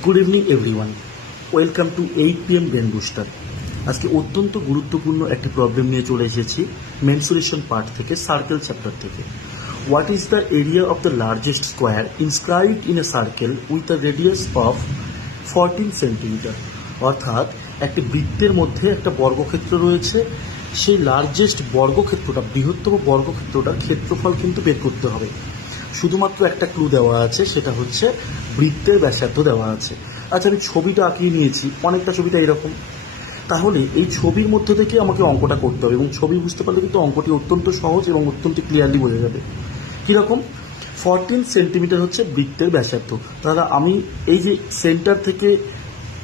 Good evening everyone, welcome to 8 PM brain booster. আজকে অত্যন্ত গুরুত্বপূর্ণ একটি প্রবলেম নিয়ে চলে এসেছি মেনসুরেশন পার্ট থেকে, সার্কেল চ্যাপ্টার থেকে। What is the area of the largest square inscribed in a circle with a radius of 14 centimetre? অর্থাৎ একটি বৃত্তের মধ্যে একটা বর্গক্ষেত্র রয়েছে, সেই লার্জেস্ট বর্গক্ষেত্রটা, বৃহত্তম বর্গক্ষেত্রটার ক্ষেত্রফল কিন্তু বের করতে হবে। শুধুমাত্র একটা ক্লু দেওয়া আছে, সেটা হচ্ছে বৃত্তের ব্যাসার্ধ দেওয়া আছে। আচ্ছা, আমি ছবিটা আঁকিয়ে নিয়েছি, অনেকটা ছবিটা এরকম। তাহলে এই ছবির মধ্যে থেকে আমাকে অঙ্কটা করতে হবে, এবং ছবি বুঝতে পারলে কিন্তু অঙ্কটি অত্যন্ত সহজ এবং অত্যন্ত ক্লিয়ারলি বোঝা যাবে। কীরকম? 14 সেন্টিমিটার হচ্ছে বৃত্তের ব্যাসার্ধ। তাহলে আমি এই যে সেন্টার থেকে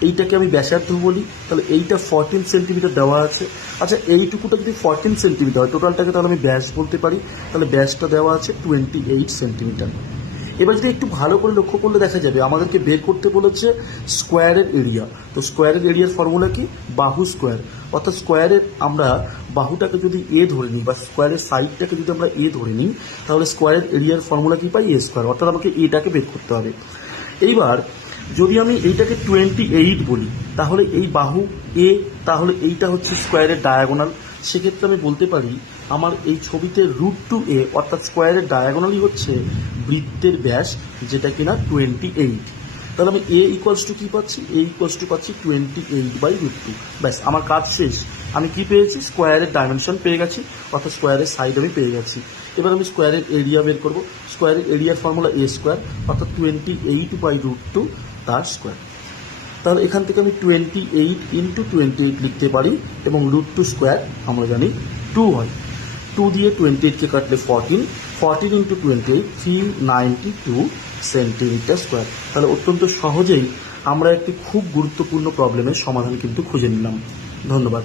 এইটাকে আমি ব্যাসার্ধ বলি, তাহলে এইটা 14 সেন্টিমিটার দেওয়া আছে। আচ্ছা, এইটুকুটা যদি 14 সেন্টিমিটার হয়, টোটালটাকে তাহলে আমি ব্যাস বলতে পারি। তাহলে ব্যাসটা দেওয়া আছে 28 সেন্টিমিটার। এবার যদি একটু ভালো করে লক্ষ্য করলে দেখা যাবে আমাদেরকে বের করতে বলেছে স্কোয়ারের এরিয়া। তো স্কোয়ারের এরিয়ার ফর্মুলা কি? বাহু স্কোয়ার। অর্থাৎ স্কোয়ারের আমরা বাহুটাকে যদি এ ধরে নিই, বা স্কোয়ারের সাইডটাকে যদি আমরা এ ধরে নিই, তাহলে স্কোয়ারের এরিয়ার ফর্মুলা কি পাই? এ স্কোয়ার। অর্থাৎ আমাকে এটাকে বের করতে হবে। এইবার যদি আমি এইটাকে 28 বলি, তাহলে এই বাহু এ, তাহলে এইটা হচ্ছে স্কোয়ারের ডায়াগোনাল। সেক্ষেত্রে আমি বলতে পারি আমার এই ছবিতে √2a, অর্থাৎ স্কোয়ারের ডায়াগোনালই হচ্ছে বৃত্তের ব্যাস, যেটা কিনা 28। তাহলে আমি a ইকুয়ালস টু কী পাচ্ছি? a ইকুয়ালস টু পাচ্ছি 28/√2। ব্যাস, আমার কাজ শেষ। আমি কি পেয়েছি? স্কোয়ারের ডাইমেনশন পেয়ে গেছি, অর্থাৎ স্কোয়ারের সাইড আমি পেয়ে গেছি। এবার আমি স্কোয়ারের এরিয়া বের করবো। স্কোয়ারের এরিয়ার ফর্মুলা a স্কোয়ার, অর্থাৎ 28/√2 তার স্কোয়ার। তাহলে এখান থেকে আমি 28 ইন্টু 28 লিখতে পারি, এবং √2 স্কোয়ার আমরা জানি 2 হয়। 2 দিয়ে 28কে কাটলে 14 ইন্টু 28 392 সেন্টিমিটার স্কোয়ার। তাহলে অত্যন্ত সহজেই আমরা একটি খুব গুরুত্বপূর্ণ প্রবলেমের সমাধান কিন্তু খুঁজে নিলাম। ধন্যবাদ।